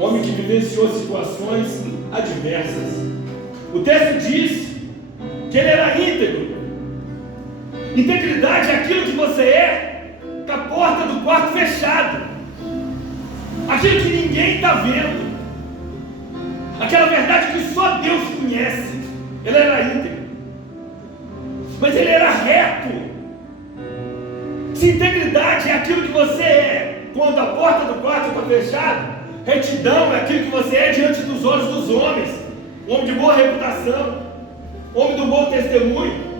Um homem que vivenciou situações adversas. O texto diz que ele era íntegro. Integridade é aquilo que você é com a porta do quarto fechada, aquilo que ninguém está vendo, aquela verdade que só Deus conhece. Ele era íntegro, mas ele era reto. Se integridade é aquilo que você é quando a porta do quarto está fechada, retidão é aquilo que você é diante dos olhos dos homens. Um homem de boa reputação, homem do bom testemunho.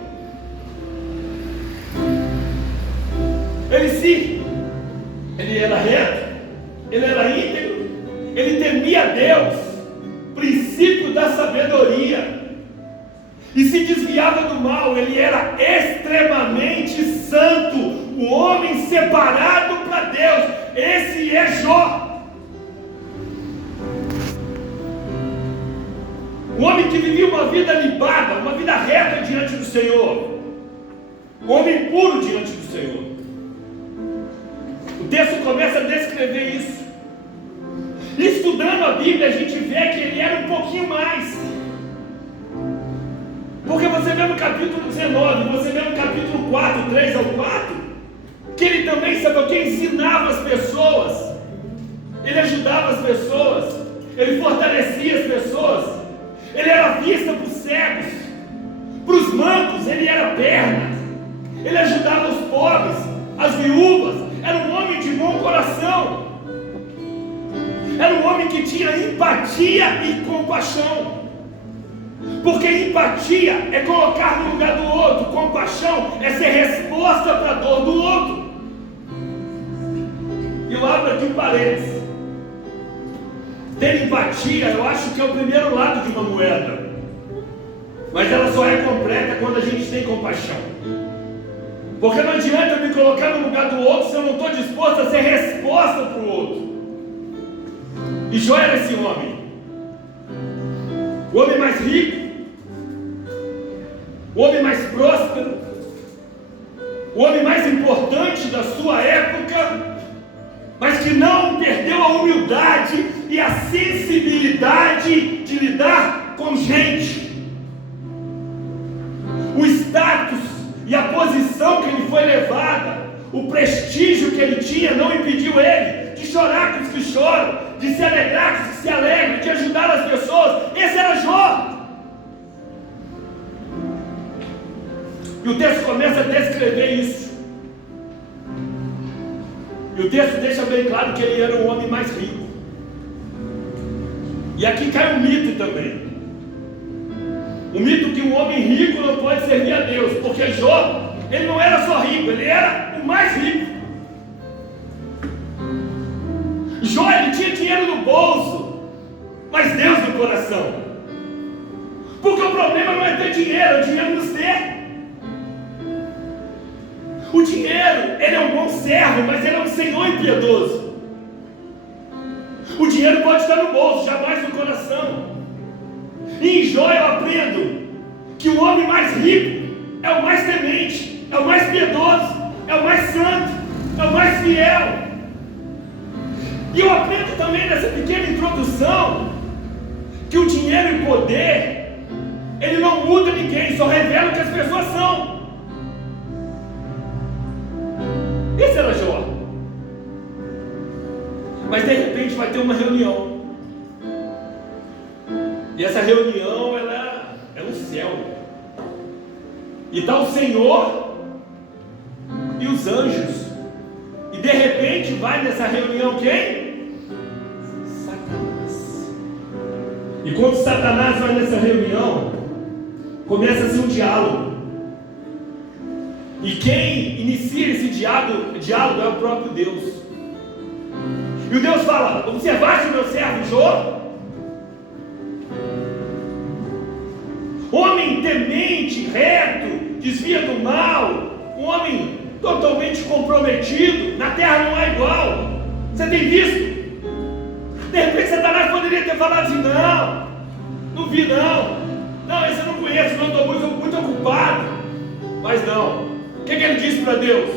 Ele era reto, ele era íntegro, ele temia Deus, princípio da sabedoria, e se desviava do mal. Ele era extremamente santo, um homem separado para Deus. Esse é Jó. Um homem que vivia uma vida limpada, uma vida reta diante do Senhor, um homem puro diante do Senhor. O texto começa a descrever isso. Estudando a Bíblia, a gente vê que ele era um pouquinho mais. Porque você vê no capítulo 19, você vê no capítulo 4, 3 ao 4, que ele também, sabe o que? Ensinava as pessoas, ele ajudava as pessoas, ele fortalecia as pessoas, ele era vista para os cegos, para os mancos, ele era perna, ele ajudava os pobres, as viúvas. Era um homem de bom coração, era um homem que tinha empatia e compaixão. Porque empatia é colocar no lugar do outro, compaixão é ser resposta para a dor do outro. E eu abro aqui um parênteses. Ter empatia, eu acho que é o primeiro lado de uma moeda, mas ela só é completa quando a gente tem compaixão. Porque não adianta eu me colocar no lugar do outro se eu não estou disposto a ser resposta para o outro. E Jó era esse homem, o homem mais rico, o homem mais próspero, o homem mais importante da sua época, mas que não perdeu a humildade e a sensibilidade de lidar com gente. O status e a posição que ele foi levada, o prestígio que ele tinha, não impediu ele de chorar com os que choram, de se alegrar com os que se alegram, de ajudar as pessoas. Esse era Jó. E o texto começa a descrever isso. E o texto deixa bem claro que ele era o homem mais rico. E aqui cai um mito também. O mito que um homem rico não pode servir a Deus. Porque Jó, ele não era só rico, ele era o mais rico. Jó, ele tinha dinheiro no bolso, mas Deus no coração. Porque o problema não é ter dinheiro, é o dinheiro nos ter. O dinheiro, ele é um bom servo, mas ele é um senhor impiedoso. O dinheiro pode estar no bolso, jamais no coração. E em Jó eu aprendo que o homem mais rico é o mais temente, é o mais piedoso, é o mais santo, é o mais fiel. E eu aprendo também nessa pequena introdução que o dinheiro e o poder, ele não muda ninguém, só revela o que as pessoas são. Esse era Jó. Mas de repente vai ter uma reunião. E essa reunião, ela é no céu. E está o Senhor e os anjos. E de repente vai nessa reunião quem? Satanás. E quando Satanás vai nessa reunião, começa-se um diálogo. E quem inicia esse diálogo é o próprio Deus. E o Deus fala: observaste o meu servo Jó? Homem temente, reto, desvia do mal, um homem totalmente comprometido, na terra não há igual. Você tem visto? De repente Satanás poderia ter falado assim: não vi não, esse eu não conheço, não, estou muito ocupado. Mas não, o que ele disse para Deus?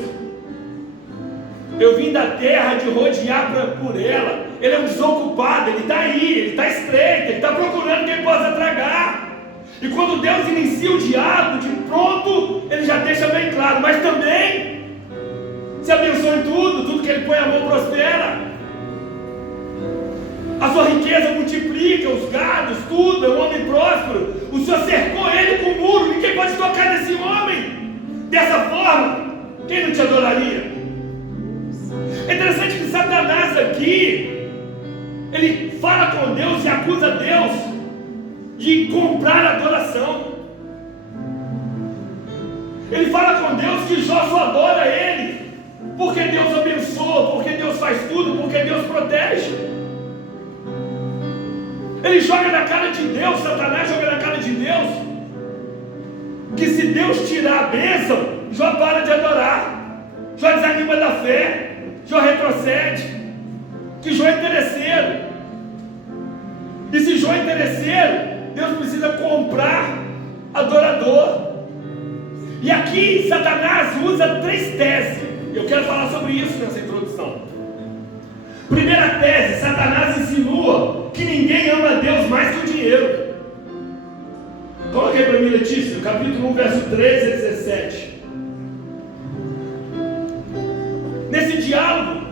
Eu vim da terra de rodear por ela. Ele é um desocupado, ele está aí, ele está estreito, ele está procurando quem possa tragar. E quando Deus inicia o diálogo, de pronto, ele já deixa bem claro, mas também se abençoa em tudo que ele põe a mão prospera. A sua riqueza multiplica, os gados, tudo, é um homem próspero. O Senhor cercou ele com o muro, ninguém pode tocar nesse homem. Dessa forma, quem não te adoraria? É interessante que Satanás aqui, ele fala com Deus e acusa Deus de comprar adoração. Ele fala com Deus que Jó só adora ele porque Deus abençoa, porque Deus faz tudo, porque Deus protege. Ele joga na cara de Deus, Satanás joga na cara de Deus, que se Deus tirar a bênção, Jó para de adorar, Jó desanima da fé, Jó retrocede, que Jó é interesseiro. E se Jó é interesseiro, Deus precisa comprar adorador. E aqui Satanás usa 3 teses. Eu quero falar sobre isso nessa introdução. Primeira tese: Satanás insinua que ninguém ama Deus mais que o dinheiro. Coloca aí para mim, Letícia, capítulo 1, verso 13 a 17. Nesse diálogo,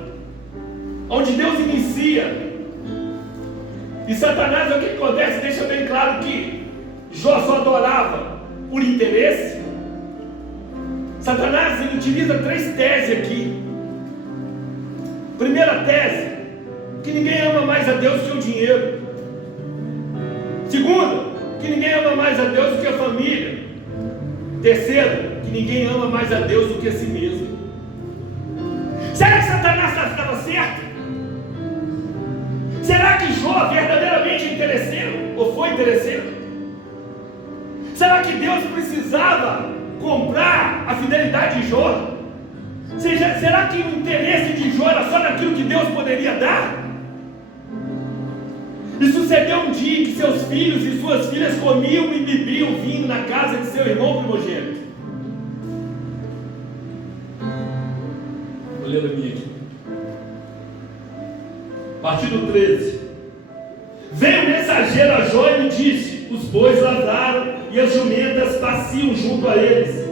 onde Deus inicia, e Satanás, o que acontece? Deixa bem claro que Jó só adorava por interesse. Satanás, ele utiliza 3 teses aqui. Primeira tese: que ninguém ama mais a Deus que o dinheiro. Segunda, que ninguém ama mais a Deus do que a família. Terceiro, que ninguém ama mais a Deus do que a si mesmo. Será que Satanás estava certo? Será que Jó verdadeiramente é interesseiro? Ou foi interesseiro? Será que Deus precisava comprar a fidelidade de Jó? Será que o interesse de Jó era só naquilo que Deus poderia dar? E sucedeu um dia que seus filhos e suas filhas comiam e bebiam vinho na casa de seu irmão primogênito. Vou ler a minha aqui. Partido 13. Veio o mensageiro a Jó e lhe disse: os bois ladraram e as jumentas paciam junto a eles.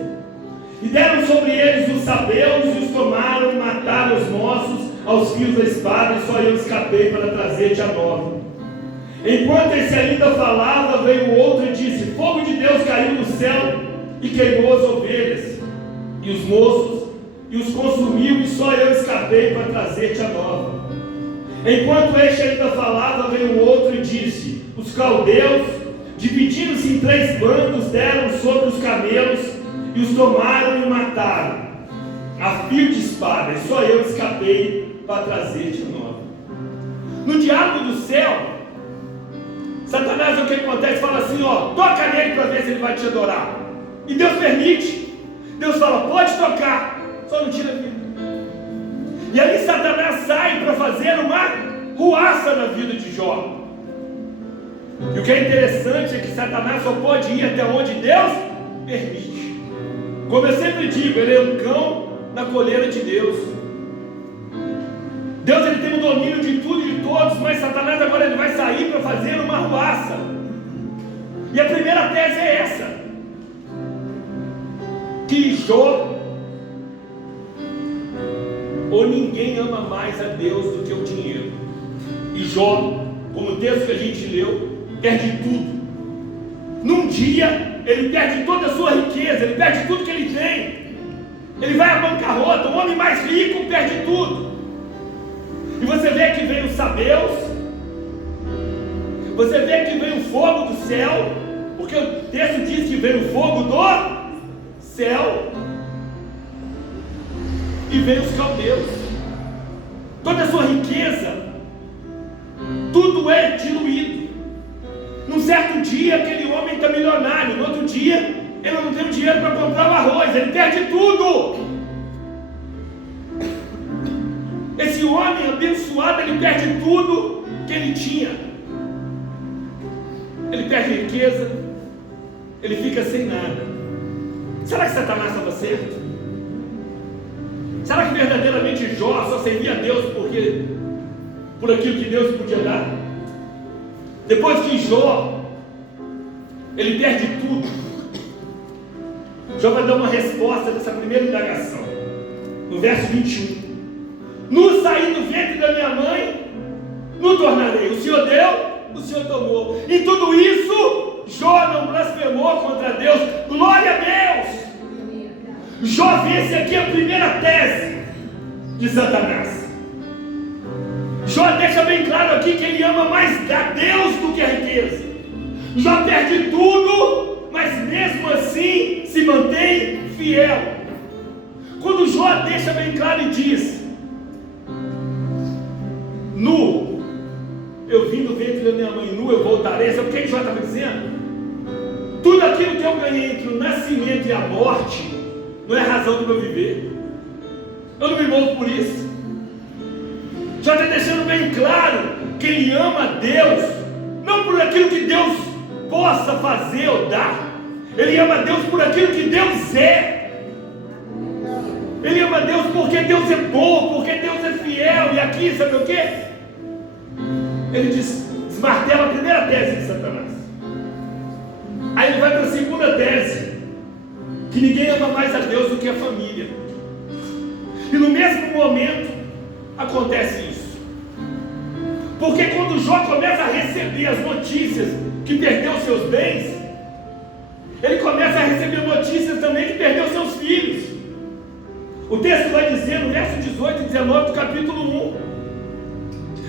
E deram sobre eles os sabeus e os tomaram e mataram os moços aos fios da espada, e só eu escapei para trazer-te a nova. Enquanto esse ainda falava, veio o outro e disse: fogo de Deus caiu do céu e queimou as ovelhas e os moços e os consumiu, e só eu escapei para trazer-te a nova. Enquanto este ainda falava, veio o outro e disse: os caldeus, dividindo-se em 3 bandos, deram sobre os camelos e os tomaram e mataram a fio de espada, e só eu escapei para trazer-te a nova. No diálogo do céu, Satanás, o que acontece? Fala assim: ó, toca nele para ver se ele vai te adorar. E Deus permite. Deus fala: pode tocar, só não tira a vida. E aí Satanás sai para fazer uma ruaça na vida de Jó. E o que é interessante é que Satanás só pode ir até onde Deus permite. Como eu sempre digo, ele é um cão na coleira de Deus. Deus, ele tem o domínio de tudo e de todos, mas Satanás agora ele vai sair para fazer uma ruaça. E a primeira tese é essa: que Jó, ou ninguém ama mais a Deus do que o dinheiro. E Jó, como o texto que a gente leu, perde tudo. Num dia, ele perde toda a sua riqueza, ele perde tudo que ele tem. Ele vai à bancarrota. O homem mais rico perde tudo. E você vê que vem os sabeus, você vê que vem o fogo do céu, porque o texto diz que vem o fogo do céu, e vem os caldeus. Toda a sua riqueza, tudo é diluído. Num certo dia, aquele homem está milionário, no outro dia, ele não tem o dinheiro para comprar o arroz, ele perde tudo. Esse homem abençoado, ele perde tudo que ele tinha. Ele perde riqueza, ele fica sem nada. Será que Satanás estava certo? Será que verdadeiramente Jó só servia a Deus por aquilo que Deus podia dar? Depois que Jó, ele perde tudo, Jó vai dar uma resposta dessa primeira indagação, no verso 21. No sair do ventre da minha mãe, no tornarei. O Senhor deu, o Senhor tomou. Em tudo isso, Jó não blasfemou contra Deus. Glória a Deus! Jó vence aqui a primeira tese de Satanás. Jó deixa bem claro aqui que ele ama mais a Deus do que a riqueza. Jó perde tudo, mas mesmo assim se mantém fiel. Quando Jó deixa bem claro e diz: nu, eu vim do ventre da minha mãe, nu eu voltarei. Sabe o que Jó estava dizendo? Tudo aquilo que eu ganhei entre o nascimento e a morte não é razão do meu viver. Eu não me movo por isso. Já está deixando bem claro que ele ama a Deus, não por aquilo que Deus possa fazer ou dar. Ele ama a Deus por aquilo que Deus é. Ele ama a Deus porque Deus é bom, porque Deus é fiel. E aqui, sabe o que? Ele desmartela a primeira tese de Satanás. Aí ele vai para a segunda tese, que ninguém ama mais a Deus do que a família. E no mesmo momento acontece isso. Porque quando Jó começa a receber as notícias que perdeu seus bens, ele começa a receber notícias também que perdeu seus filhos. O texto vai dizer no verso 18 e 19 do capítulo 1.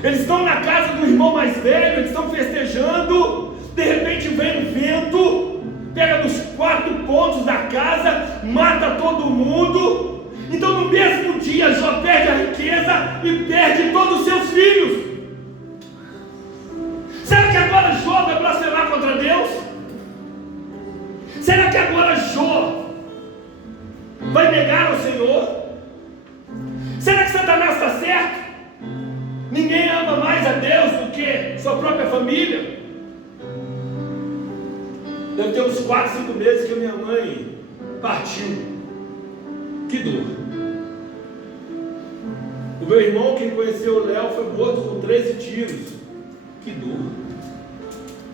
Eles estão na casa do irmão mais velho, eles estão festejando. De repente vem um vento, pega nos 4 pontos da casa, mata todo mundo. Então no mesmo dia Jó perde a riqueza e perde todos os seus filhos. Será que agora Jó vai blasfemar contra Deus? Será que agora Jó vai negar ao Senhor? Será que Satanás está certo? Ninguém ama mais a Deus do que sua própria família? Deve ter uns 4, 5 meses que a minha mãe partiu. Que dor. O meu irmão, quem conheceu o Léo, foi morto com 13 tiros. Que dor.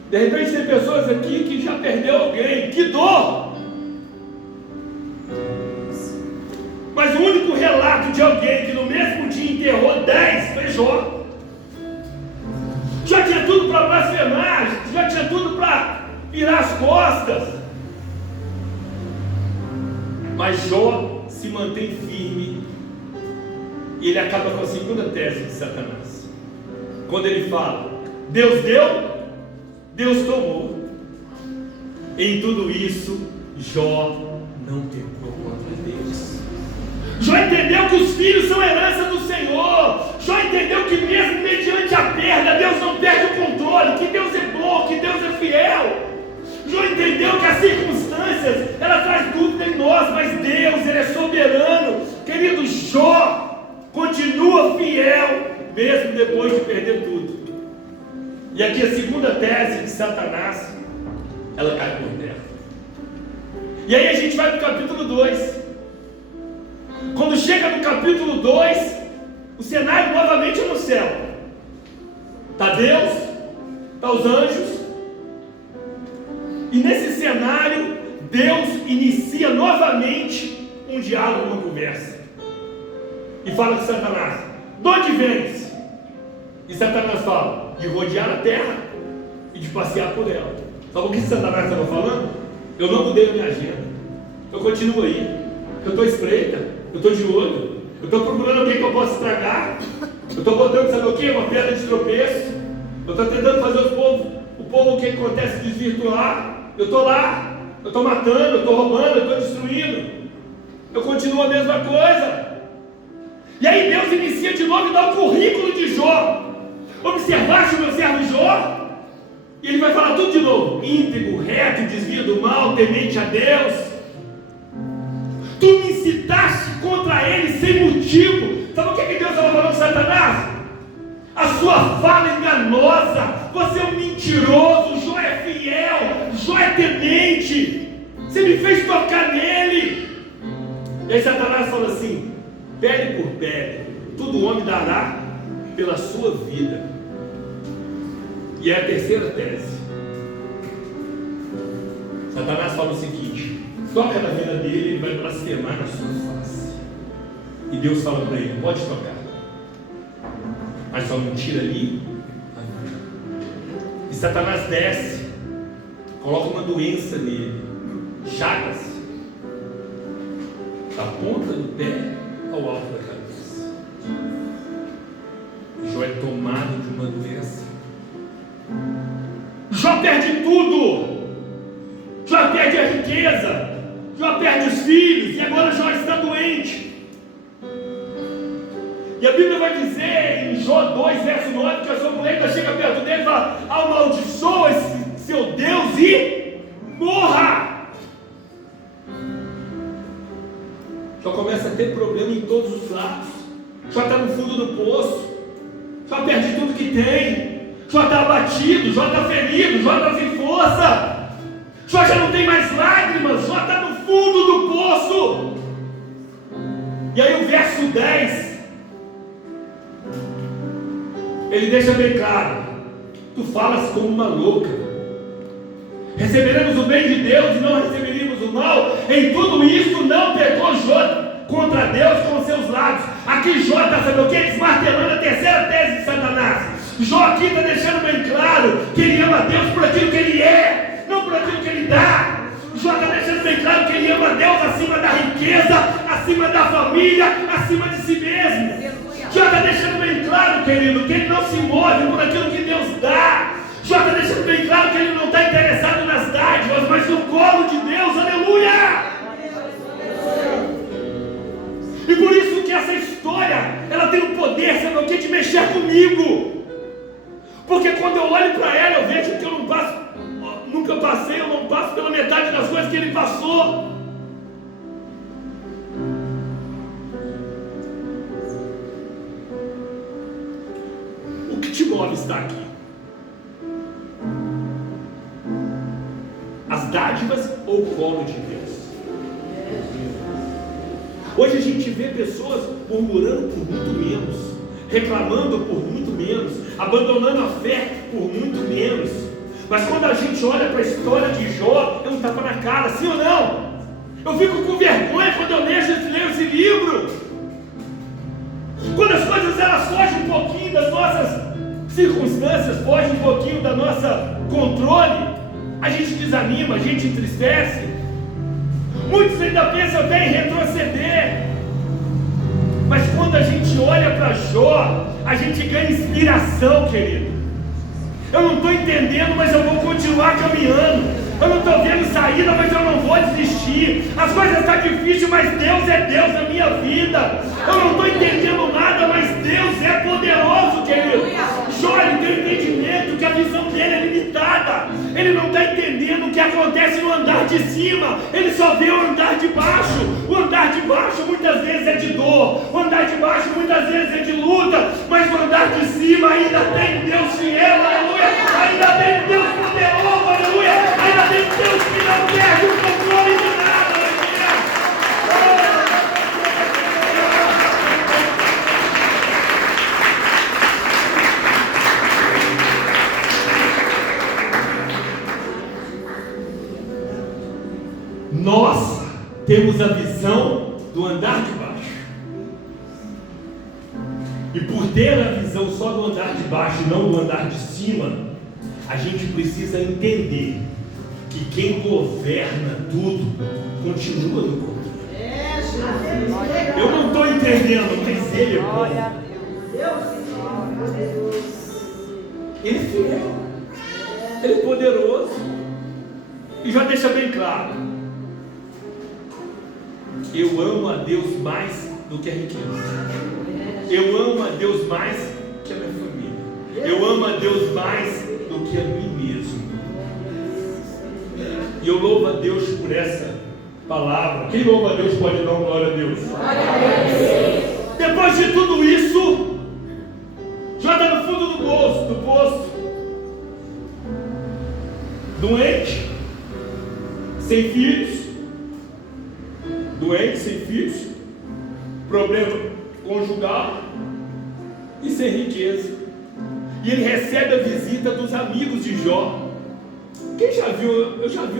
De repente tem pessoas aqui que já perdeu alguém. Que dor. Mas o único relato de alguém que no mesmo dia enterrou 10 foi Jó. Já tinha tudo para blasfemar, já tinha tudo para virar as costas. Mas Jó se mantém firme. E ele acaba com a segunda tese de Satanás. Quando ele fala: Deus deu, Deus tomou. Em tudo isso, Jó não pecou contra Deus. Jó entendeu que os filhos são herança do Senhor. Jó entendeu que mesmo mediante a perda, Deus não perde o controle, que Deus é bom, que Deus é fiel. Jó entendeu que as circunstâncias, ela traz dúvida em nós, mas Deus, Ele é soberano. Querido, Jó continua fiel, mesmo depois de perder tudo. E aqui a segunda tese de Satanás, ela cai por terra. E aí a gente vai para o capítulo 2. Quando chega no capítulo 2, o cenário novamente é no céu. Está Deus, está os anjos. E nesse cenário, Deus inicia novamente um diálogo, uma conversa. E fala com Satanás: de onde vens? E Satanás fala: de rodear a terra e de passear por ela. Sabe o que Satanás estava falando? Eu não mudei a minha agenda. Eu continuo aí. Eu estou espreita. Eu estou de olho. Eu estou procurando alguém que eu possa estragar. Eu estou botando, sabe o que? Uma pedra de tropeço. Eu estou tentando fazer o povo o que acontece desvirtuar. Eu estou lá. Eu estou matando, eu estou roubando, eu estou destruindo. Eu continuo a mesma coisa. E aí Deus inicia de novo e dá o currículo de Jó. Observaste o meu servo Jó? E ele vai falar tudo de novo: íntegro, reto, desvio do mal, temente a Deus. Tu me incitaste contra ele sem motivo. Sabe o que Deus estava falando com Satanás? A sua fala enganosa. Você é um mentiroso. Jó é fiel. Jó é temente. Você me fez tocar nele. E aí Satanás fala assim: pele por pele, todo homem dará pela sua vida. E é a terceira tese. Satanás fala o seguinte: toca na vida dele, ele vai blasfemar na sua face. E Deus fala para ele: pode tocar, mas só não tira ali. E Satanás desce, coloca uma doença nele, chagas, da ponta do pé ao alto da cabeça. Jó é tomado de uma doença. Jó perde tudo. Jó perde a riqueza. Jó perde os filhos. E agora Jó está doente. E a Bíblia vai dizer em Jó 2, verso 9, que a sua mulher ainda chega perto dele e fala: amaldiçoa esse seu Deus e morra. Jó começa a ter problema em todos os lados. Jó está no fundo do poço. Jó perde tudo que tem. Jó está abatido, Jó está ferido, Jó está sem força. Jó já não tem mais lágrimas, Jó está no fundo do poço. E aí o verso 10, ele deixa bem claro: tu falas como uma louca. Receberemos o bem de Deus e não receberíamos o mal. Em tudo isso não pecou Jó contra Deus com seus lábios. Aqui Jó está sabendo o que? Desmartelando a terceira tese de Satanás. Jó aqui está deixando bem claro que ele ama Deus por aquilo que ele é, não por aquilo que ele dá. Jó está deixando bem claro que ele ama Deus acima da riqueza, acima da família, acima de si mesmo. Jó está deixando bem claro, querido, que ele não se move por aquilo que Deus dá. Jó está deixando bem claro que ele não está interessado nas dádivas, mas no colo de Deus. Aleluia! E por isso que essa história, ela tem o poder, sabe o que? De mexer comigo. Porque quando eu olho para ela, eu vejo que eu não passo, nunca passei, eu não passo pela metade das coisas que ele passou. O que te move está aqui. As dádivas ou o colo de Deus? Hoje a gente vê pessoas murmurando por muito menos, reclamando por muito menos, abandonando a fé por muito menos. Mas quando a gente olha para a história de Jó, é um tapa na cara, sim ou não? Eu fico com vergonha quando eu leio esse livro. Quando as coisas elas fogem um pouquinho das nossas circunstâncias, fogem um pouquinho da nossa controle, a gente desanima, a gente entristece. Muitos ainda pensam até em retroceder. Mas quando a gente olha para Jó, a gente ganha inspiração, querido. Eu não estou entendendo, mas eu vou continuar caminhando. Eu não estou vendo saída, mas eu não vou desistir. As coisas estão difíceis, mas Deus é Deus na minha vida. Eu não estou entendendo nada, mas Deus é poderoso, querido. Jó, ele tem um entendimento que a visão dele é limitada. Ele não está entendendo o que acontece no andar de cima. Ele só vê o andar de baixo. O andar de baixo muitas vezes é de dor. O andar de baixo muitas vezes é de luta. Mas o andar de cima ainda tem Deus fiel, aleluia. Ainda tem Deus poderoso, aleluia. Ainda tem Deus que não perde o controle de nada, aleluia. Nós temos a visão do andar de baixo. E por ter a visão só do andar de baixo e não do andar de cima, a gente precisa entender que quem governa tudo continua no controle. Eu não estou entendendo, mas Ele é bom. Ele é fiel. Ele é poderoso. E já deixa bem claro: eu amo a Deus mais do que a riqueza. Eu amo a Deus mais que a minha família. Eu amo a Deus mais do que a mim mesmo. E eu louvo a Deus por essa palavra. Quem louva a Deus pode dar uma glória a Deus. Depois de tudo isso, já está no fundo do poço. Doente, sem filhos. Doente, sem filhos. Problema conjugal e sem riqueza. E ele recebe a visita dos amigos de Jó. Quem já viu? Eu já vi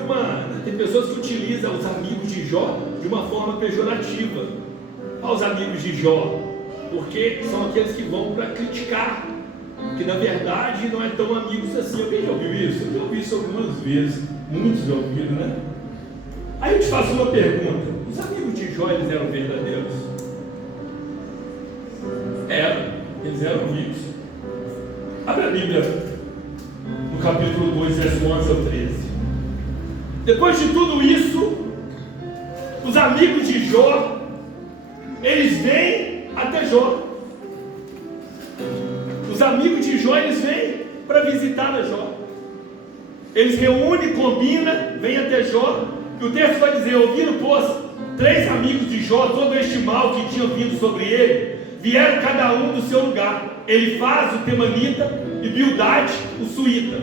tem pessoas que utilizam os amigos de Jó de uma forma pejorativa. Aos amigos de Jó, porque são aqueles que vão para criticar, que na verdade não é tão amigos assim. Alguém já ouviu isso? Eu já ouvi isso algumas vezes, muitos já ouviram, né? Aí eu te faço uma pergunta: os amigos de Jó, eles eram verdadeiros? Eles eram amigos. Abre a Bíblia no capítulo 2, verso 11 ao 13. Depois de tudo isso, os amigos de Jó, eles vêm até Jó. Os amigos de Jó, eles vêm para visitar a Jó. Eles reúnem, combinam, vêm até Jó. E o texto vai dizer: ouvindo, pois, 3 amigos de Jó todo este mal que tinha vindo sobre ele, vieram cada um do seu lugar. Elifaz, o temanita, e Bildade, o suíta,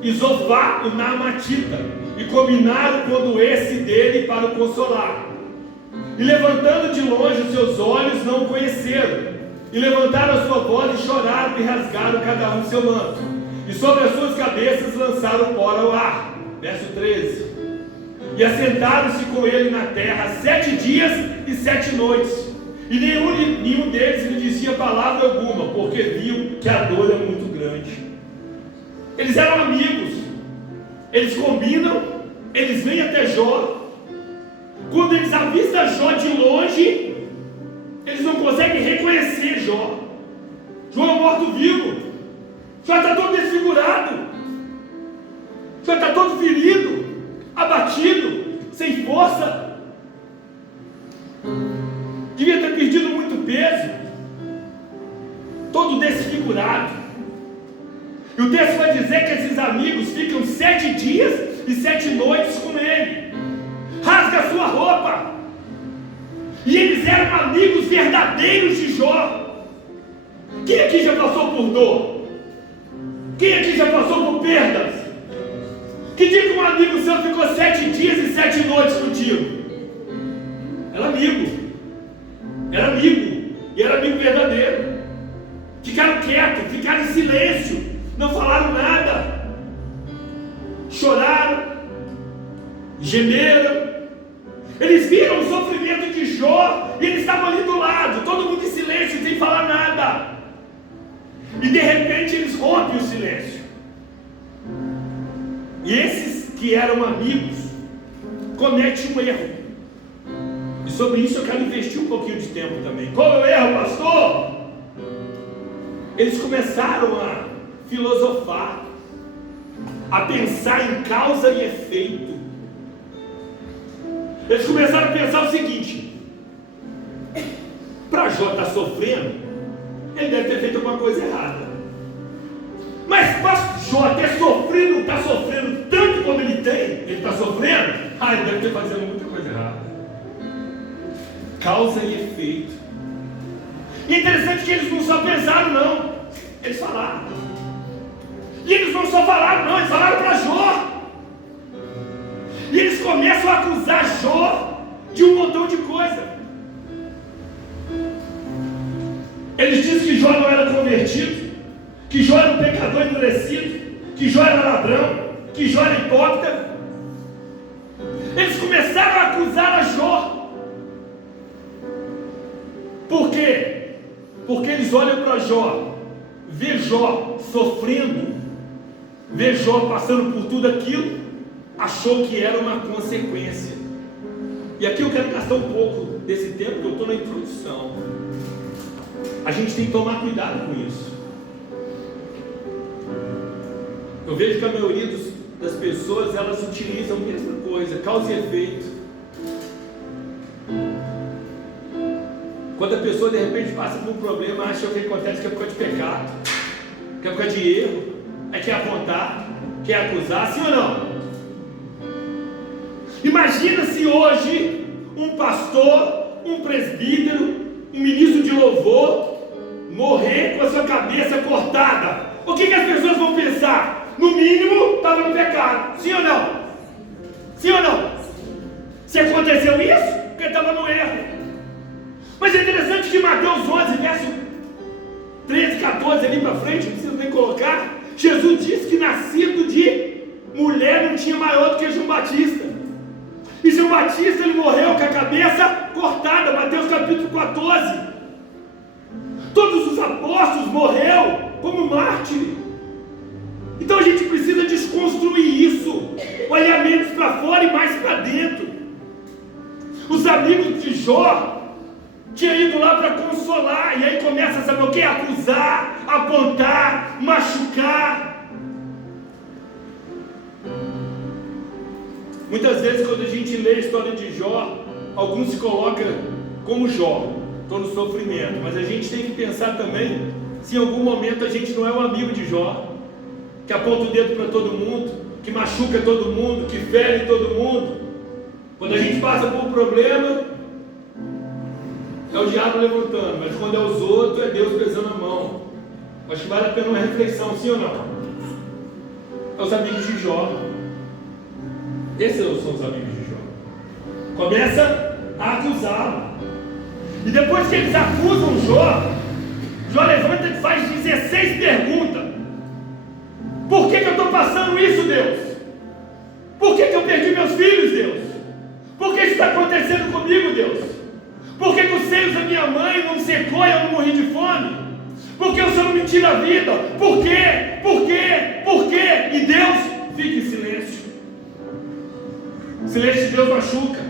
e Zofá, o naamatita, e combinaram com o doente dele para o consolar. E levantando de longe os seus olhos, não o conheceram. E levantaram a sua voz e choraram e rasgaram cada um seu manto. E sobre as suas cabeças lançaram pó ao ar. Verso 13. E assentaram-se com ele na terra 7 dias e 7 noites. E nenhum deles lhe dizia palavra alguma, porque viu que a dor é muito grande. Eles eram amigos. Eles combinam, eles vêm até Jó. Quando eles avistam Jó de longe, eles não conseguem reconhecer Jó. Jó é um morto-vivo. Jó está todo desfigurado. Jó está todo ferido, abatido, sem força. Devia ter perdido muito peso, todo desfigurado. E o texto vai dizer que esses amigos ficam 7 dias e 7 noites com ele. Rasga a sua roupa. E eles eram amigos verdadeiros de Jó. Quem aqui já passou por dor? Quem aqui já passou por perdas? Que dia que um amigo seu ficou 7 dias e 7 noites contigo? Era amigo. Era amigo. E era amigo verdadeiro. Ficaram quietos, ficaram em silêncio, não falaram nada. Choraram, gemeram. Eles viram o sofrimento de Jó e eles estavam ali do lado, todo mundo em silêncio, sem falar nada. E de repente eles rompem o silêncio. E esses que eram amigos cometem um erro. E sobre isso eu quero investir um pouquinho de tempo também. Qual é o erro, pastor? Eles começaram a filosofar, a pensar em causa e efeito. Eles começaram a pensar o seguinte: para Jó estar sofrendo, ele deve ter feito alguma coisa errada. Mas para Jó ter sofrido, está sofrendo tanto como ele tem, ele está sofrendo, ele deve ter fazendo muita coisa errada. Causa e efeito. E é interessante que eles não só pensaram, não, eles falaram. E eles não só falaram, não, eles falaram para Jó. E eles começam a acusar Jó de um montão de coisa. Eles dizem que Jó não era convertido, que Jó era um pecador endurecido, que Jó era ladrão, que Jó era hipócrita. Eles começaram a acusar a Jó. Por quê? Porque eles olham para Jó, vê Jó sofrendo, vê Jó passando por tudo aquilo, achou que era uma consequência. E aqui eu quero gastar um pouco desse tempo, que eu estou na introdução. A gente tem que tomar cuidado com isso. Eu vejo que a maioria das pessoas, elas utilizam a mesma coisa, causa e efeito. Quando a pessoa de repente passa por um problema, acha que o que acontece que é por causa de pecado, que é por causa de erro, aí quer apontar, quer acusar, sim ou não? Imagina se hoje um pastor, um presbítero, um ministro de louvor morrer com a sua cabeça cortada. O que as pessoas vão pensar? No mínimo, estava no pecado. Sim ou não? Sim ou não? Se aconteceu isso, porque estava no erro. Mas é interessante que Mateus 11, verso 13, 14, ali para frente, não preciso nem colocar, Jesus disse que nascido de mulher não tinha maior do que João Batista. E João Batista, ele morreu com a cabeça cortada, Mateus capítulo 14. Todos os apóstolos morreram como mártires. Então a gente precisa desconstruir isso, olhar menos para fora e mais para dentro. Os amigos de Jó tinham ido lá para consolar, e aí começa a saber o que? Acusar, apontar, machucar. Muitas vezes quando a gente lê a história de Jó, alguns se colocam como Jó, estou no sofrimento, mas a gente tem que pensar também se em algum momento a gente não é um amigo de Jó, que aponta o dedo para todo mundo, que machuca todo mundo, que fere todo mundo. Quando a gente passa por um problema, é o diabo levantando, mas quando é os outros, é Deus pesando a mão. Acho que vale a pena uma reflexão, sim ou não? É os amigos de Jó. Esses são os amigos de Jó. Começa a acusá-lo. E depois que eles acusam Jó levanta e faz 16 perguntas. Por que eu estou passando isso, Deus? Por que eu perdi meus filhos, Deus? Por que isso está acontecendo comigo, Deus? Por que os seios da minha mãe não secou e eu não morri de fome? Por que o Senhor não me tira a vida? Por quê? Por quê? Por quê? E Deus fica em silêncio. O silêncio de Deus machuca.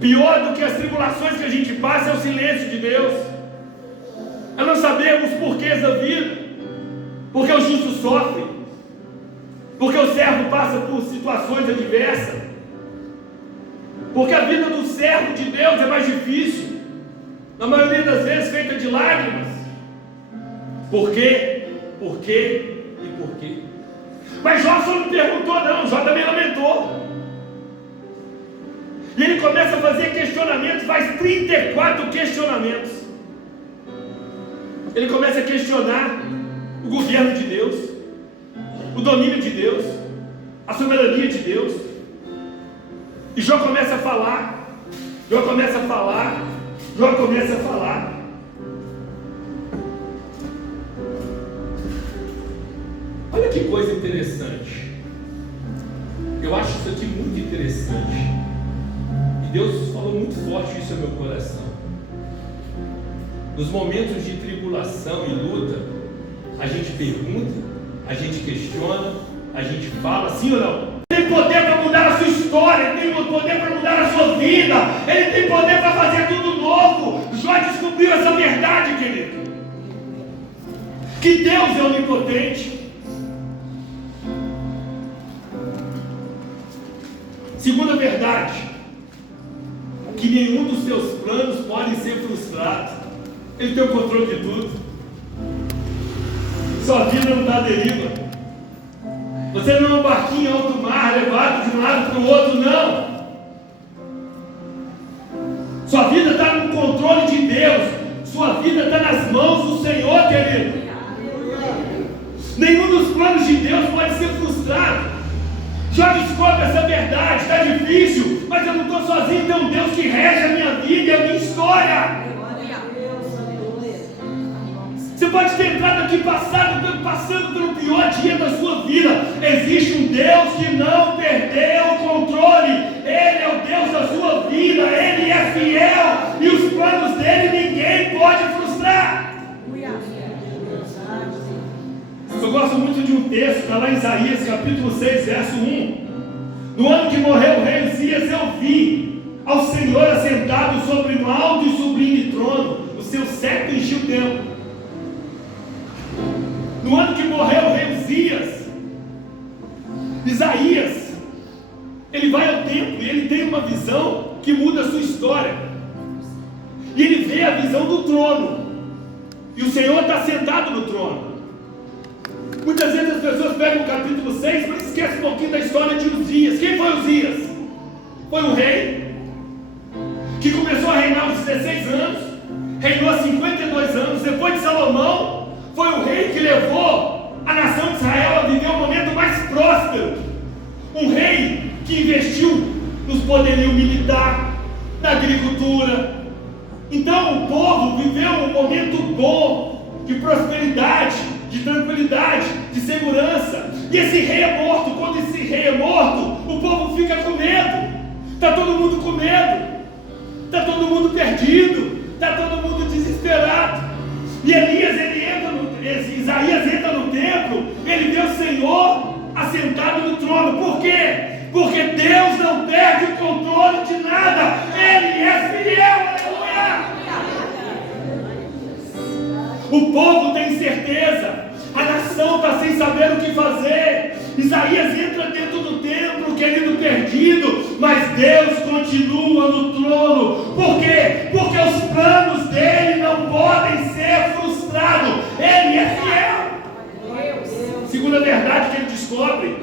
Pior do que as tribulações que a gente passa é o silêncio de Deus. É não sabermos os porquês da vida. Porque o justo sofre. Porque o servo passa por situações adversas. Porque a vida do servo de Deus é mais difícil, na maioria das vezes feita de lágrimas. Por quê? Por quê? E por quê? Mas Jó só não perguntou não, Jó também lamentou. E ele começa a fazer questionamentos, faz 34 questionamentos. Ele começa a questionar o governo de Deus, o domínio de Deus, a soberania de Deus. E Jó começa a falar, Jó começa a falar, Jó começa a falar. Olha que coisa interessante. Eu acho isso aqui muito interessante. E Deus falou muito forte isso ao meu coração. Nos momentos de tribulação e luta, a gente pergunta, a gente questiona, a gente fala, sim ou não? Ele tem poder para mudar a sua história, ele tem poder para mudar a sua vida, ele tem poder para fazer tudo novo. Jó descobriu essa verdade, querido. Que Deus é onipotente. Segunda verdade, que nenhum dos seus planos pode ser frustrado. Ele tem o controle de tudo. Sua vida não está à deriva. Você não é um barquinho em alto mar, levado de um lado para o outro, não. Sua vida está no controle de Deus. Sua vida está nas mãos do Senhor, querido. Nenhum dos planos de Deus pode ser frustrado. Já descobre essa verdade. Está difícil, mas eu não estou sozinho. Tem um Deus que rege a minha vida e a minha história. Você pode ter entrado aqui passando pelo pior dia da sua vida. Existe um Deus que não perdeu o controle. Ele é o Deus da sua vida. Ele é fiel. E os planos dele ninguém pode frustrar. Eu gosto muito de um texto, está lá em Isaías capítulo 6, verso 1. No ano que morreu o rei Uzias, eu vi ao Senhor assentado sobre um alto e sublime trono. O seu cetro encheu o templo. No ano que morreu o rei Uzias, Isaías, ele vai ao templo e ele tem uma visão que muda a sua história. E ele vê a visão do trono. E o Senhor está sentado no trono. Muitas vezes as pessoas pegam o capítulo 6, mas esquecem um pouquinho da história de Uzias. Quem foi Uzias? Foi um rei que começou a reinar aos 16 anos, reinou 52 anos. Depois de Salomão, foi o rei que levou a nação de Israel a viver o momento mais próspero. Um rei que investiu nos poderios militar, na agricultura, Então o povo viveu um momento bom, de prosperidade, de tranquilidade, de segurança. E esse rei é morto. Quando esse rei é morto, o povo fica com medo. Está todo mundo com medo. Está todo mundo perdido. Está todo mundo desesperado. E Isaías entra no templo, ele vê o Senhor assentado no trono. Por quê? Porque Deus não perde o controle de nada. Ele é fiel. O povo tem certeza, a nação está sem saber o que fazer. Isaías entra dentro do templo, querido, perdido, mas Deus continua no trono. Por quê? Porque os planos dele não podem ser frustrados. Ele é fiel. Segunda verdade que ele descobre,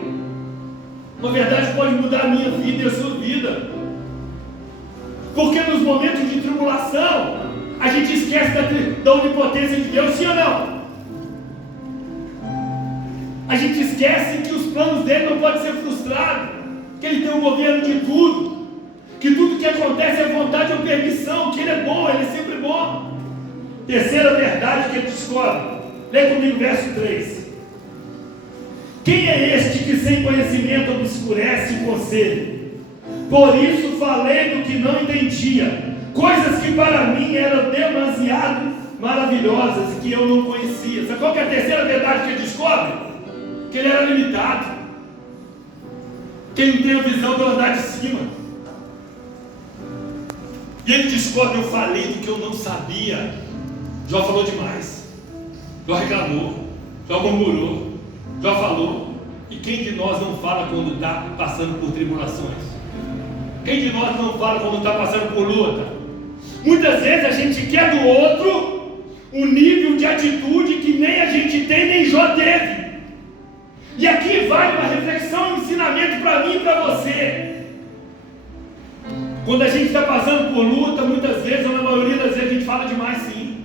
uma verdade que pode mudar a minha vida e a sua vida. Porque nos momentos de tribulação, a gente esquece da onipotência de Deus, sim ou não? A gente esquece que os planos dele não podem ser frustrados, que ele tem o governo de tudo, que tudo que acontece é vontade ou permissão, que ele é bom, ele é sempre bom. Terceira verdade que ele descobre, lê comigo o verso 3. Quem é este que sem conhecimento obscurece o conselho? Por isso falei do que não entendia, coisas que para mim eram demasiado maravilhosas e que eu não conhecia. Sabe qual que é a terceira verdade que ele descobre? Que ele era limitado, que ele não tem a visão do andar de cima. E ele descobre: eu falei do que eu não sabia. Jó falou demais, Jó reclamou, Jó murmurou, Jó falou. E quem de nós não fala quando está passando por tribulações? Quem de nós não fala quando está passando por luta? Muitas vezes a gente quer do outro um nível de atitude que nem a gente tem, nem Jó teve. E aqui vai uma reflexão, um ensinamento para mim e para você. Quando a gente está passando por luta, muitas vezes, ou na maioria das vezes, a gente fala demais, sim.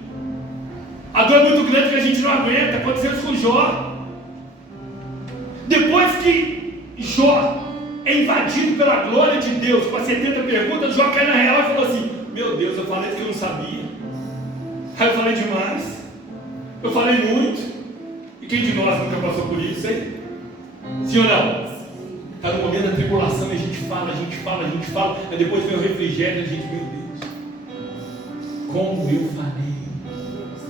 A dor é muito grande que a gente não aguenta. Aconteceu isso com Jó. Depois que Jó é invadido pela glória de Deus, com as 70 perguntas, Jó cai na real e falou assim: meu Deus, eu falei que eu não sabia. Aí eu falei demais. Eu falei muito. E quem de nós nunca passou por isso, hein? Sim ou não? Está no momento da tribulação e a gente fala. Aí depois vem o refrigério e a gente, meu Deus, como eu falei,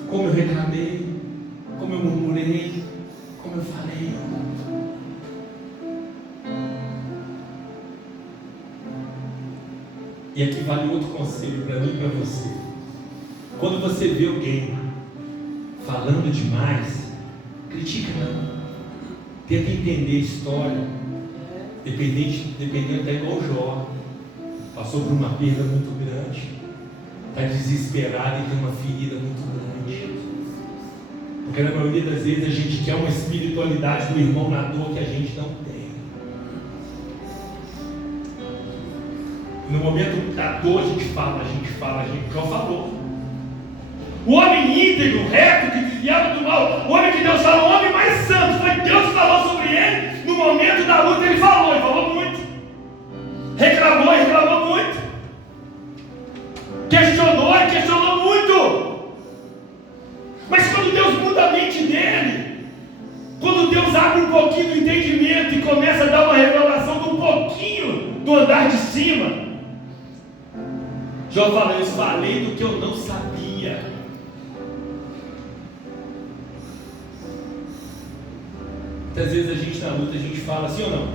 como eu reclamei, como eu murmurei, como eu falei. E aqui vale outro conselho para mim e para você. Quando você vê alguém falando demais, critica não. Tenta entender a história. Dependendo até igual Jó. Passou por uma perda muito grande. Está desesperado e tem uma ferida muito grande. Porque na maioria das vezes a gente quer uma espiritualidade do irmão na dor que a gente não tem. No momento da dor a gente fala, Jó falou. O homem íntegro, reto, que desviava do mal, o homem que Deus falou, o homem mais santo, foi Deus que falou sobre ele. No momento da luta ele falou muito. Reclamou muito. Questionou muito. Mas quando Deus muda a mente dele, quando Deus abre um pouquinho do entendimento e começa a dar uma revelação de um pouquinho do andar de cima, Jó fala: eu falei do que eu não sabia. Muitas vezes a gente na luta, a gente fala assim ou não?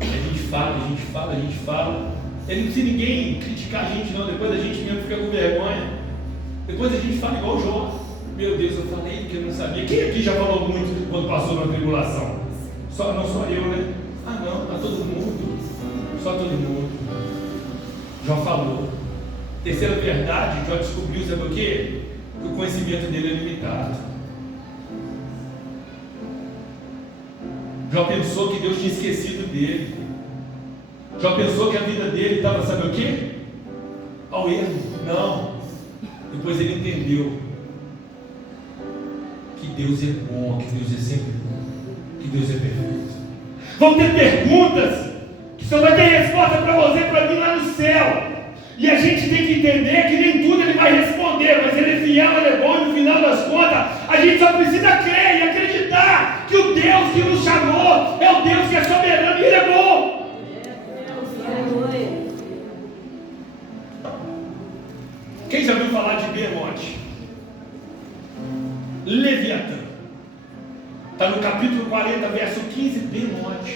A gente fala. E não precisa ninguém criticar a gente não, depois a gente mesmo fica com vergonha. Depois a gente fala igual Jó: meu Deus, eu falei que eu não sabia. Quem aqui já falou muito quando passou na tribulação? Não só eu, né? Ah não, tá todo mundo. Só todo mundo. Jó falou. Terceira verdade, Jó descobriu, sabe o quê? Que o conhecimento dele é limitado. Jó pensou que Deus tinha esquecido dele. Jó pensou que a vida dele estava, sabe o quê? Ao erro. Não. Depois ele entendeu que Deus é bom, que Deus é sempre bom, que Deus é perfeito. Vão ter perguntas que só vai ter resposta para você e para mim lá no céu. E a gente tem que entender que nem tudo ele vai responder, mas ele é fiel, ele é bom, e no final das contas, a gente só precisa crer e acreditar que o Deus que nos chamou é o Deus que é soberano e ele é bom. Quem já ouviu falar de Behemoth? Leviatã. Está no capítulo 40, verso 15, Behemoth.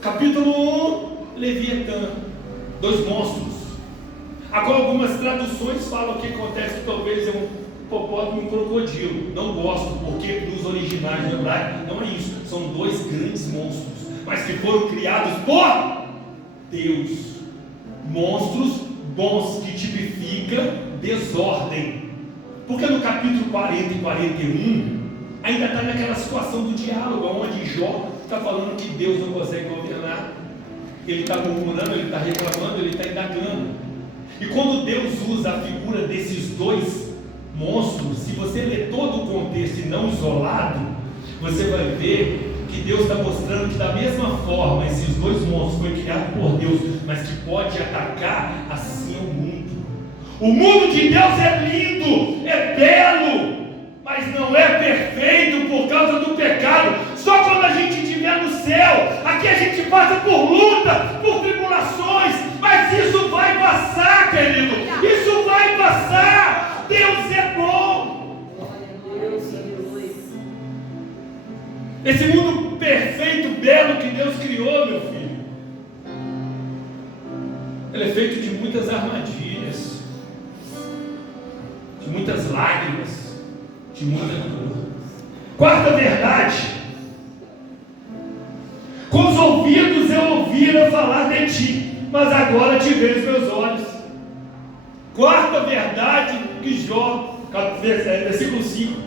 Capítulo 1, Leviatã. 2 monstros. Agora algumas traduções falam que acontece que talvez é um hipopótamo e um crocodilo. Não gosto, porque nos originais do hebraico não é isso. São 2 grandes monstros, mas que foram criados por Deus. Monstros bons, que tipifica desordem. Porque no capítulo 40 e 41 ainda está naquela situação do diálogo, onde Jó está falando que Deus não consegue governar. Ele está murmurando, ele está reclamando, ele está indagando. E quando Deus usa a figura desses 2 monstros, se você ler todo o contexto e não isolado, você vai ver que Deus está mostrando que da mesma forma esses 2 monstros foram criados por Deus, mas que pode atacar assim o mundo. O mundo de Deus é lindo, é belo, mas não é perfeito por causa do pecado. Só quando a gente estiver no céu, aqui a gente passa por luta, por tribulações, mas isso vai passar, querido, isso vai passar. Deus é bom. Esse mundo perfeito, belo que Deus criou, meu filho, ele é feito de muitas armadilhas, de muitas lágrimas, de muita dor. Quarta verdade: com os ouvidos eu ouvira falar de ti, mas agora te vejo os meus olhos. Quarta verdade que Jó, versículo 5.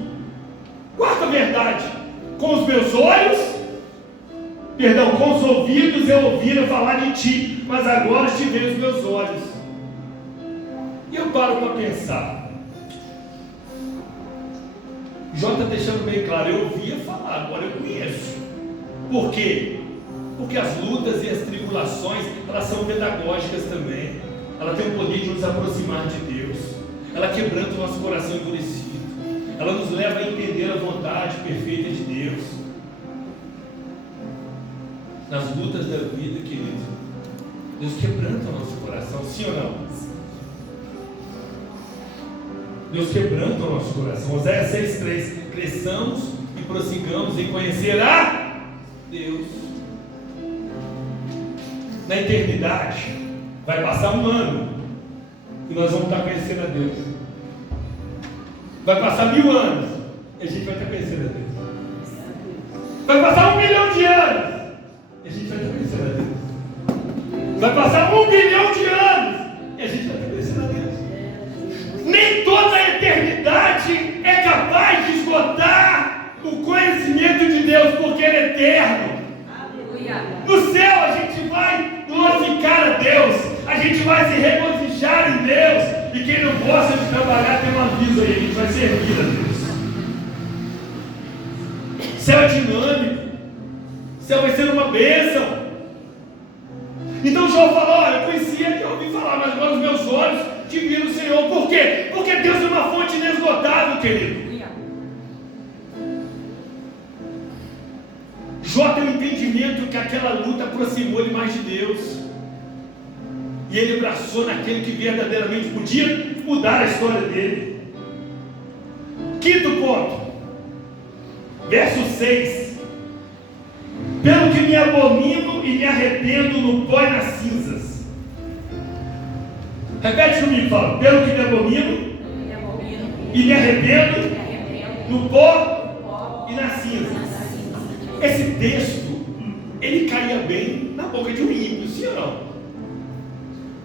Quarta verdade: com os meus olhos, com os ouvidos eu ouvira falar de ti, mas agora te vejo os meus olhos. E eu paro para pensar. Jó está deixando bem claro, eu ouvia falar, agora eu conheço. Por quê? Porque as lutas e as tribulações, elas são pedagógicas também. Ela tem o poder de nos aproximar de Deus. Ela quebranta o nosso coração endurecido. Ela nos leva a entender a vontade perfeita de Deus. Nas lutas da vida, querido, Deus quebranta o nosso coração, sim ou não? Deus quebranta o nosso coração. Oséias 6,3: cresçamos e prossigamos em conhecer a Deus. Na eternidade, vai passar 1 ano e nós vamos estar conhecendo a Deus. Vai passar 1000 anos e a gente vai estar conhecendo a Deus. Vai passar 1 milhão de anos e a gente vai estar conhecendo a Deus. Vai passar 1 bilhão de anos e a gente vai estar conhecendo a Deus. Nem toda a eternidade é capaz de esgotar o conhecimento de Deus, porque Ele é eterno. No céu a gente vai glorificar a Deus, a gente vai se regozijar em Deus, e quem não gosta de trabalhar tem um aviso aí, a gente vai servir a Deus. Céu é dinâmico, céu vai ser uma bênção. Então Jó falou: olha, eu conhecia, eu ouvi falar, mas agora os meus olhos te viram o Senhor. Por quê? Porque Deus é uma fonte inesgotável, querido. Jó tem um entendimento que aquela luta aproximou ele mais de Deus, e ele abraçou naquele que verdadeiramente podia mudar a história dele. Quinto ponto, verso 6: pelo que me abomino e me arrependo no pó e nas cinzas. Repete comigo, fala: pelo que me abomino e me arrependo no pó e nas cinzas. Esse texto, ele caía bem na boca de um ímpio, sim ou não?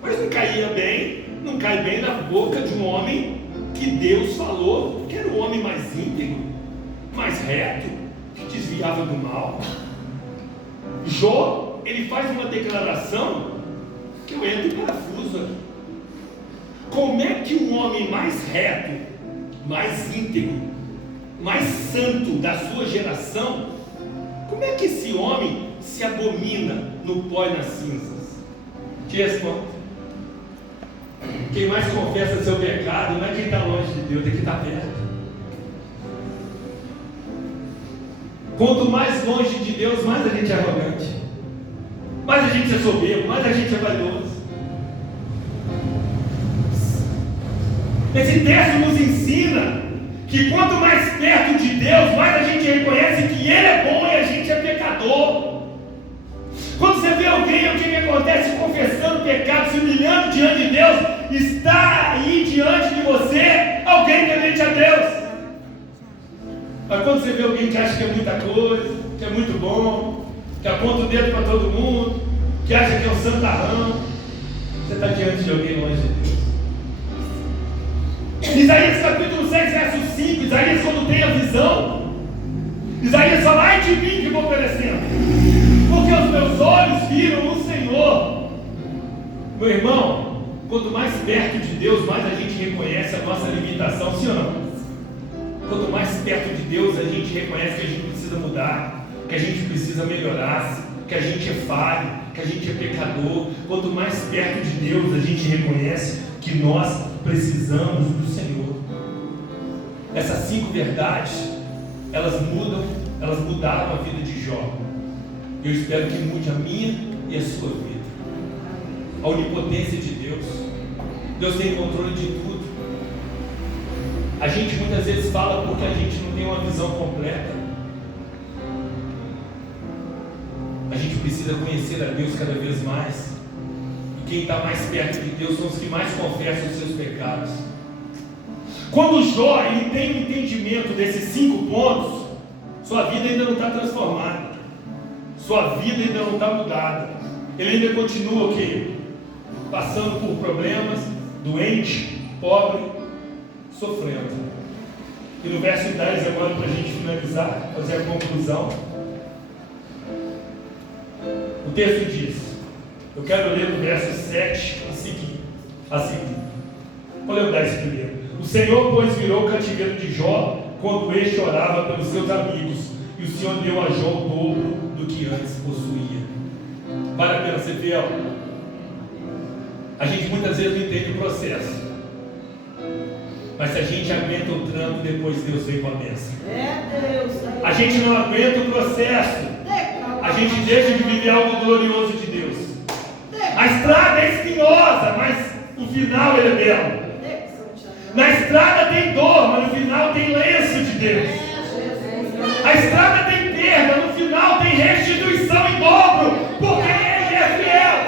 Mas não caía bem, não cai bem na boca de um homem que Deus falou que era o homem mais íntegro, mais reto, que desviava do mal. Jó, ele faz uma declaração que eu entro em parafuso. Como é que um homem mais reto, mais íntegro, mais santo da sua geração, como é que esse homem se abomina no pó e nas cinzas? Te respondo. Quem mais confessa seu pecado não é quem está longe de Deus, é quem está perto. Quanto mais longe de Deus, mais a gente é arrogante, mais a gente é soberbo, mais a gente é vaidoso. Esse texto nos ensina que quanto mais perto de Deus, mais a gente reconhece que Ele é bom e a gente é pecador. Quando você vê alguém, o que acontece? Confessando pecado, se humilhando diante de Deus, está aí diante de você alguém temente a Deus. Mas quando você vê alguém que acha que é muita coisa, que é muito bom, que aponta o dedo para todo mundo, que acha que é um santarrão, você está diante de alguém longe de Deus. Isaías capítulo 6, verso 5, Isaías quando tem a visão, Isaías fala: ai de mim que vou perecendo, porque os meus olhos viram o Senhor. Meu irmão, quanto mais perto de Deus, mais a gente reconhece a nossa limitação, sim ou não? Quanto mais perto de Deus, a gente reconhece que a gente precisa mudar, que a gente precisa melhorar, que a gente é falho, que a gente é pecador. Quanto mais perto de Deus, a gente reconhece que nós precisamos do Senhor. Essas 5 verdades, elas mudaram a vida de Jó. Eu espero que mude a minha e a sua vida. A onipotência de Deus. Deus tem controle de tudo. A gente muitas vezes fala porque a gente não tem uma visão completa. A gente precisa conhecer a Deus cada vez mais. E quem está mais perto de Deus são os que mais confessam os seus pecados. Quando Jó ele tem um entendimento desses 5 pontos, sua vida ainda não está transformada. Sua vida ainda não está mudada. Ele ainda continua o quê? Passando por problemas, doente, pobre, sofrendo. E no verso 10, agora para a gente finalizar, fazer a conclusão, o texto diz, eu quero ler no verso 7 a seguir. Vou ler o 10 primeiro. O Senhor, pois, virou o cativeiro de Jó quando este orava pelos seus amigos, e o Senhor deu a Jó o dobro do que antes possuía. Vale a pena ser fiel? A gente muitas vezes não entende o processo. Mas se a gente aguenta o trampo, depois Deus vem com a bênção. A gente não aguenta o processo, a gente deixa de viver algo glorioso de Deus. A estrada é espinhosa, mas o final ele é belo. Na estrada tem dor, mas no final tem lenço de Deus. A estrada tem perda, no final tem restituição em dobro, porque Ele é fiel.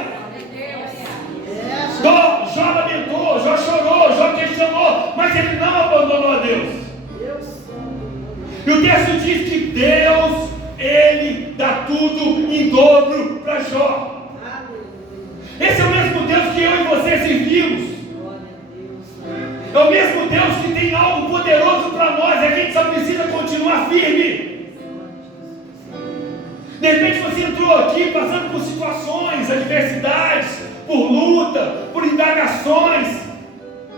Jó lamentou, Jó chorou, Jó questionou, mas ele não abandonou a Deus. E o texto diz que Deus, Ele dá tudo em dobro para Jó. Esse é o mesmo Deus que eu e você servimos. É o mesmo Deus que tem algo poderoso para nós. A gente só precisa continuar firme. De repente você entrou aqui passando por situações, adversidades, por luta, por indagações.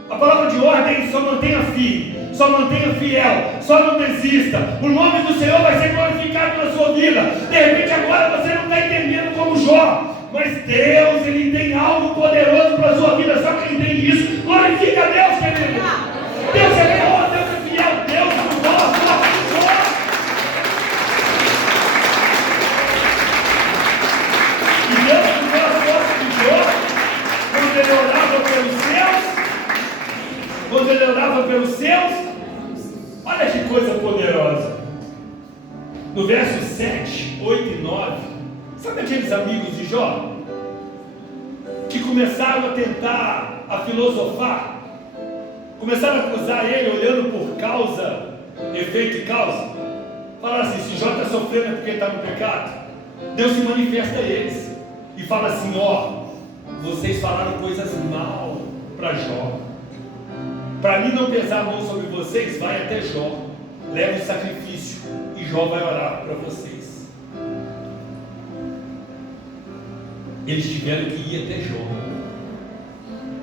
A palavra de ordem é: só mantenha firme, só mantenha fiel, só não desista. O nome do Senhor vai ser glorificado na sua vida. De repente agora você não está entendendo como Jó, mas Deus, Ele tem algo poderoso para a sua vida. Só quem entende isso, glorifica a Deus, querido. Deus é bom, Deus é fiel, Deus mudou a sua vida. E Deus mudou a sorte de Jó quando ele orava pelos seus. Olha que coisa poderosa. No verso 7, 8 e 9, sabe aqueles amigos de Jó que começaram a tentar a filosofar, começaram a acusar ele olhando por causa, efeito e causa? Falaram assim: se Jó está sofrendo é porque está no pecado. Deus se manifesta a eles e fala assim: ó, vocês falaram coisas mal para Jó. Para mim não pesar a mão sobre vocês, vai até Jó, leva o sacrifício e Jó vai orar para vocês. Eles tiveram que ir até Jó.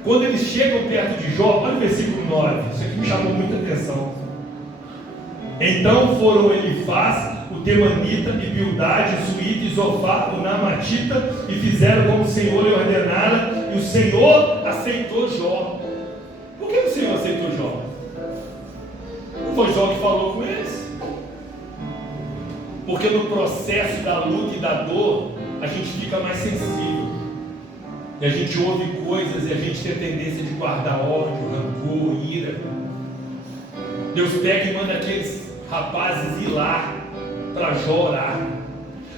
Quando eles chegam perto de Jó, olha o versículo 9, isso aqui me chamou muita atenção. Então foram Elifaz, o Temanita, e Bildade, Suíte, Zofar, o Namatita, e fizeram como o Senhor lhe ordenara, E o Senhor aceitou Jó. Por que o Senhor aceitou Jó? Não foi Jó que falou com eles? Porque no processo da luta e da dor, a gente fica mais sensível. E a gente ouve coisas e a gente tem a tendência de guardar ódio, rancor, ira. Deus pega e manda aqueles rapazes ir lá para Jó orar.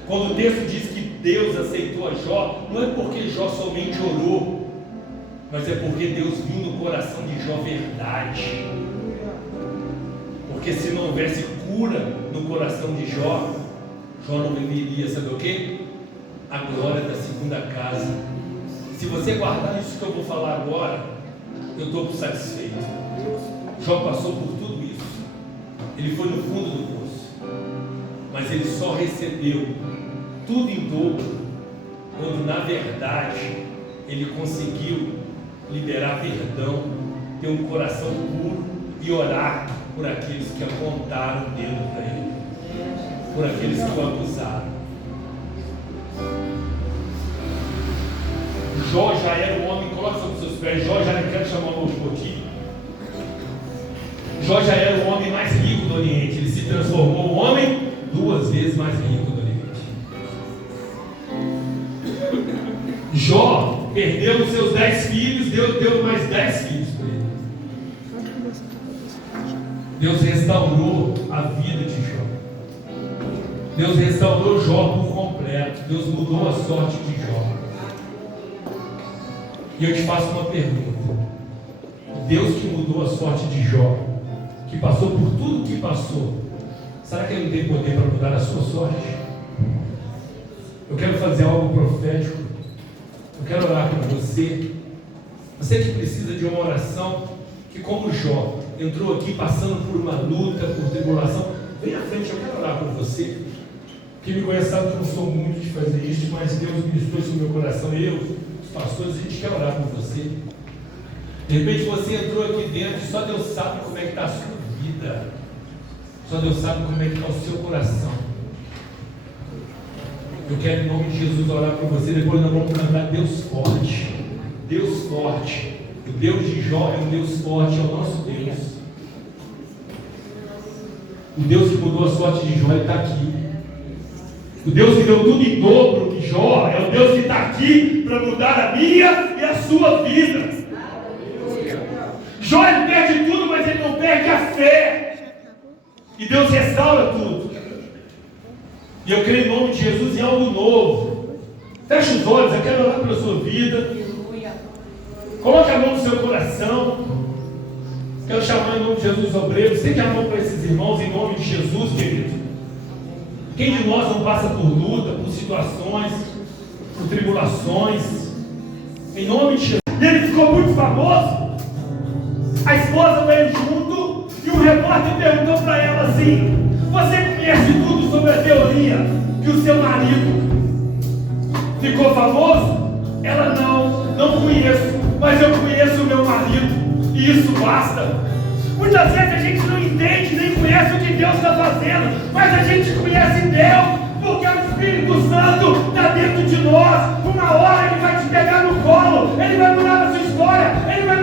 Quando o texto diz que Deus aceitou a Jó, não é porque Jó somente orou, mas é porque Deus viu no coração de Jó verdade. Porque se não houvesse cura no coração de Jó, Jó não viveria, sabe o quê? A glória da segunda casa. Se você guardar isso que eu vou falar agora, eu estou satisfeito. Jó passou por tudo isso. Ele foi no fundo do poço, mas ele só recebeu tudo em dobro quando na verdade ele conseguiu liberar perdão, ter um coração puro e orar por aqueles que apontaram o dedo para ele, por aqueles que o acusaram. Jó já era um homem, coloca sobre seus pés. Jó já não quero chamar um pouquinho. Jó já era o homem mais rico do Oriente. Ele se transformou um homem 2 vezes mais rico do Oriente. Jó perdeu os seus 10 filhos, Deus deu mais 10 filhos para ele. Deus restaurou a vida de Jó. Deus restaurou Jó por completo. Deus mudou a sorte de Jó. E eu te faço uma pergunta. Deus que mudou a sorte de Jó, que passou por tudo que passou, será que Ele não tem poder para mudar a sua sorte? Eu quero fazer algo profético. Eu quero orar por você. Você que precisa de uma oração, que como Jó, entrou aqui passando por uma luta, por tribulação, vem à frente, eu quero orar por você. Quem me conhece sabe que eu não sou muito de fazer isso, mas Deus ministrou isso no meu coração. Pastores, a gente quer orar por você. De repente você entrou aqui dentro e só Deus sabe como é que está a sua vida. Só Deus sabe como é que está o seu coração. Eu quero em nome de Jesus orar por você. Depois nós vamos cantar Deus forte. Deus forte. O Deus de Jó é um Deus forte, é o nosso Deus. O Deus que mudou a sorte de Jó, Ele está aqui. O Deus que deu tudo em dobro de Jó é o Deus que está aqui para mudar a minha e a sua vida. Jó, ele perde tudo, mas ele não perde a fé. E Deus restaura tudo. E eu creio em nome de Jesus em algo novo. Feche os olhos, eu quero orar pela sua vida. Coloque a mão no seu coração. Quero chamar em nome de Jesus os obreiros. Estende a mão para esses irmãos em nome de Jesus, querido. Quem de nós não passa por luta, por situações, por tribulações? Em nome de Jesus. E ele ficou muito famoso. A esposa veio junto e o repórter perguntou para ela assim: você conhece tudo sobre a teoria que o seu marido ficou famoso? Ela não conheço, mas eu conheço o meu marido e isso basta. Muitas vezes a gente não entende nem conhece o que Deus está fazendo, mas a gente conhece Deus porque o Espírito Santo está dentro de nós. Uma hora Ele vai te pegar no colo, Ele vai mudar a sua história, Ele vai